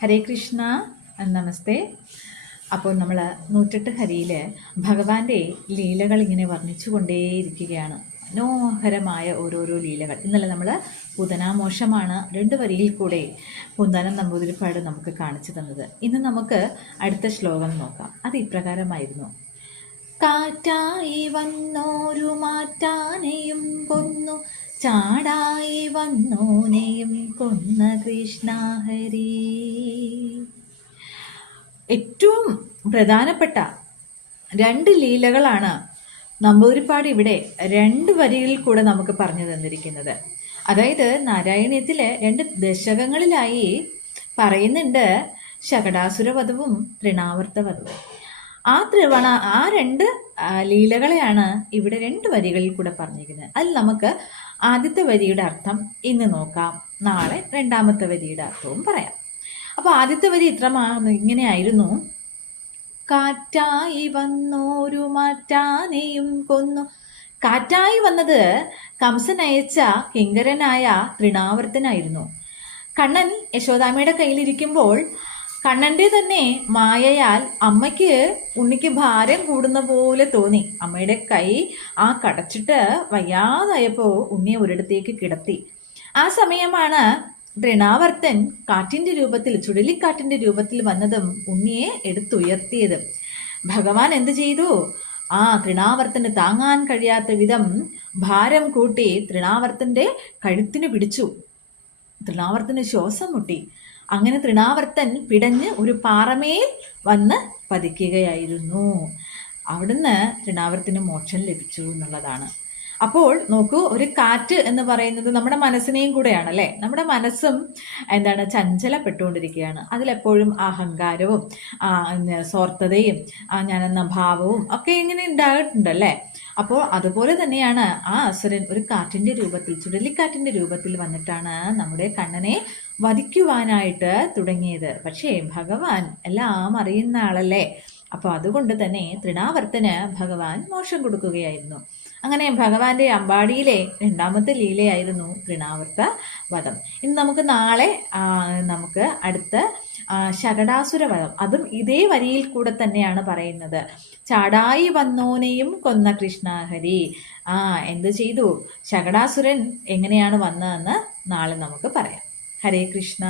ഹരേ കൃഷ്ണ, നമസ്തേ. അപ്പോൾ നമ്മൾ 108 ഹരിയിൽ ഭഗവാന്റെ ലീലകൾ ഇങ്ങനെ വർണ്ണിച്ചുകൊണ്ടേയിരിക്കുകയാണ്. മനോഹരമായ ഓരോരോ ലീലകൾ. ഇന്നലെ നമ്മൾ പൂതനാമോഷമാണ് 2 വരിയിൽ കൂടെ പൂന്താനം നമ്പൂതിരിപ്പാട് നമുക്ക് കാണിച്ചു തന്നത്. ഇന്ന് നമുക്ക് അടുത്ത ശ്ലോകം നോക്കാം. അത് ഇപ്രകാരമായിരുന്നു: കാറ്റായി വന്നോരു മാറ്റാനെയും കൊന്നു, ചാടായി വന്നോനെയും കൊന്ന കൃഷ്ണ ഹരി. ഏറ്റവും പ്രധാനപ്പെട്ട 2 ലീലകളാണ് നമ്പൂതിരിപ്പാട് ഇവിടെ 2 വരികളിൽ കൂടെ നമുക്ക് പറഞ്ഞു തന്നിരിക്കുന്നത്. അതായത് നാരായണീയത്തിലെ 2 ദശകങ്ങളിലായി പറയുന്നുണ്ട് ശകടാസുരവധവും തൃണാവർത്തവധവും. ആ 2 ലീലകളെയാണ് ഇവിടെ 2 വരികളിൽ കൂടെ പറഞ്ഞിരിക്കുന്നത്. അതിൽ നമുക്ക് ആദ്യത്തെ വരിയുടെ അർത്ഥം ഇന്ന് നോക്കാം, നാളെ 2ാമത്തെ വരിയുടെ അർത്ഥവും പറയാം. അപ്പോൾ ആദ്യത്തെ വരി ഇങ്ങനെയായിരുന്നു: കാറ്റായി വന്നോരു മാറ്റാനെയും കൊന്നു. കാറ്റായി വന്നത് കംസൻ അയച്ച കിങ്കരനായ തൃണാവർത്തനായിരുന്നു. കണ്ണൻ യശോദാമ്മയുടെ കയ്യിലിരിക്കുമ്പോൾ കണ്ണന്റെ തന്നെ മായയാൽ അമ്മയ്ക്ക് ഉണ്ണിക്ക് ഭാരം കൂടുന്ന പോലെ തോന്നി. അമ്മയുടെ കൈ കടച്ചിട്ട് വയ്യാതായപ്പോ ഉണ്ണിയെ ഒരിടത്തേക്ക് കിടത്തി. ആ സമയമാണ് തൃണാവർത്തൻ കാറ്റിന്റെ രൂപത്തിൽ, ചുഴലിക്കാറ്റിന്റെ രൂപത്തിൽ വന്നതും ഉണ്ണിയെ എടുത്തുയർത്തിയത്. ഭഗവാൻ എന്ത് ചെയ്തു? തൃണാവർത്തന് താങ്ങാൻ കഴിയാത്ത വിധം ഭാരം കൂട്ടി തൃണാവർത്തന്റെ കഴുത്തിന് പിടിച്ചു. തൃണാവർത്തന് ശ്വാസം മുട്ടി. അങ്ങനെ തൃണാവർത്തൻ പിടഞ്ഞ് ഒരു പാറമേൽ വന്ന് പതിക്കുകയായിരുന്നു. അവിടുന്ന് തൃണാവർത്തന് മോക്ഷം ലഭിച്ചു എന്നുള്ളതാണ്. അപ്പോൾ നോക്കൂ, ഒരു കാറ്റ് എന്ന് പറയുന്നത് നമ്മുടെ മനസ്സിനെയും കൂടെയാണല്ലേ. നമ്മുടെ മനസ്സും ചഞ്ചലപ്പെട്ടുകൊണ്ടിരിക്കുകയാണ്. അതിലെപ്പോഴും അഹങ്കാരവും സ്വാർത്ഥതയും ഞാനെന്ന ഭാവവും ഒക്കെ ഇങ്ങനെ ഉണ്ടായിട്ടുണ്ടല്ലേ. അപ്പോൾ അതുപോലെ തന്നെയാണ് ആ അസുരൻ ഒരു കാറ്റിന്റെ രൂപത്തിൽ, ചുഴലിക്കാറ്റിന്റെ രൂപത്തിൽ വന്നിട്ടാണ് നമ്മുടെ കണ്ണനെ വധിക്കുവാനായിട്ട് തുടങ്ങിയത്. പക്ഷേ ഭഗവാൻ എല്ലാം അറിയുന്ന ആളല്ലേ. അപ്പോൾ അതുകൊണ്ട് തന്നെ തൃണാവർത്തന് ഭഗവാൻ മോക്ഷം കൊടുക്കുകയായിരുന്നു. അങ്ങനെ ഭഗവാന്റെ അമ്പാടിയിലെ 2ാമത്തെ ലീലയായിരുന്നു തൃണാവർത്ത വധം. ഇന്ന് നമുക്ക് നാളെ നമുക്ക് അടുത്ത ശകടാസുര വധം, അതും ഇതേ വരിയിൽ കൂടെ തന്നെയാണ് പറയുന്നത്. ചാടായി വന്നോനെയും കൊന്ന കൃഷ്ണഹരി. എന്ത് ചെയ്തു? ശകടാസുരൻ എങ്ങനെയാണ് വന്നതെന്ന് നാളെ നമുക്ക് പറയാം. ഹരേ കൃഷ്ണ.